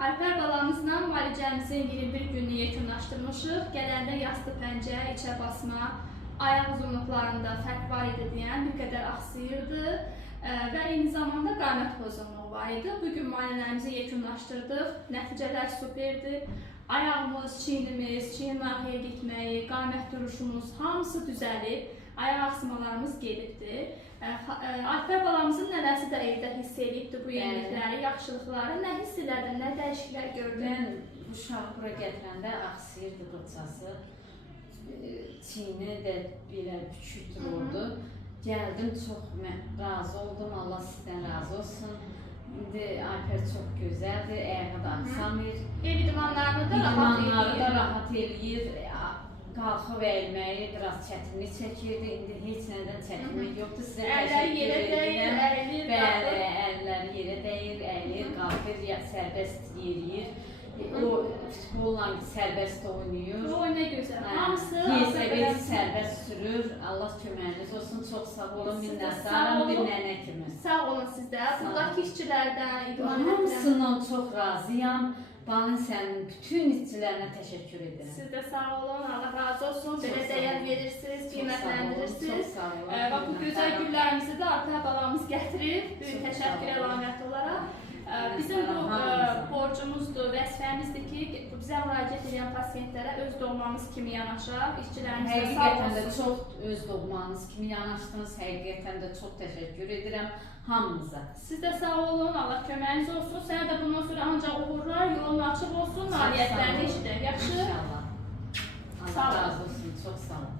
Alper balamızla müalicəmizin 21 gününü yekunlaşdırmışıq. Gələndə yastı pəncə, içə basma, ayaq uzunluqlarında fərq var idi deyən bir qədər axsıyırdı və eyni zamanda qamət pozunluğu var idi. Bugün müayinələrimizi yekunlaşdırdıq. Nəticələr superdir. Ayağımız, çiynimiz, çiynin arxaya gitməyi, qamət duruşumuz hamısı düzəlib. Ayaq axsımalarımız gedibdir. Alper balamızın nənəsi də evdə hiss edibdir bu yenilikləri, yaxşılıqları. Nə hiss elədin, nə dəyişikliklər gördün? Mən bu uşağı bura gətirəndə axsıyırdı qılçası. Çiyni də belə küçük oldu. Gəldim, çox razı oldum. Allah sizdən razı olsun. İndi Alper çox gözəldir, ayağı da axsamır. Ev idmanlarını da rahat eləyir. Qalxıb əyilməyi biraz çətinlik çəkirdi. İndi heç nədən çətinlik yoxdur. Sizə təşəkkür edirəm. Bəli, əlləri yerə dəyir, əyilir, qalxır, sərbəst yeriyir. O futbolla sərbəst oynayır. O nə gözəl. Hamısı sərbəst sürür. Allah köməyiniz olsun. Çox sağ olun, minnətdaram bir nənə kimi. Sağ olun sizdə. Buradakı işçilərdən, idman hamısından çox razıyam. Balın sənin bütün işçilərinə təşəkkür edirəm. Siz də sağ olun, Allah razı olsun. Belə dəyər verirsiniz, qiymətləndirirsiniz. Və bu gözəl güllərimizi də Alper balamız gətirib, böyük təşəkkür əlaməti olaraq. Bizim bu borcumuzdur, vəzifəmizdir ki, bizə müraciət edən pasientlərə öz doğmamız kimi yanaşaq, işçilərimizə sağ olsun. Həqiqətən də çox öz doğmanız kimi yanaşdınız, həqiqətən də çox təşəkkür edirəm hamınıza. Siz də sağ olun, Allah köməyiniz olsun. Sənə də bundan sonra ancaq uğurlar, yolun açıq olsun, nailiyyətlərini eşidək. Yaxşı? İnşallah. Allah razı olsun, çox sağ olun.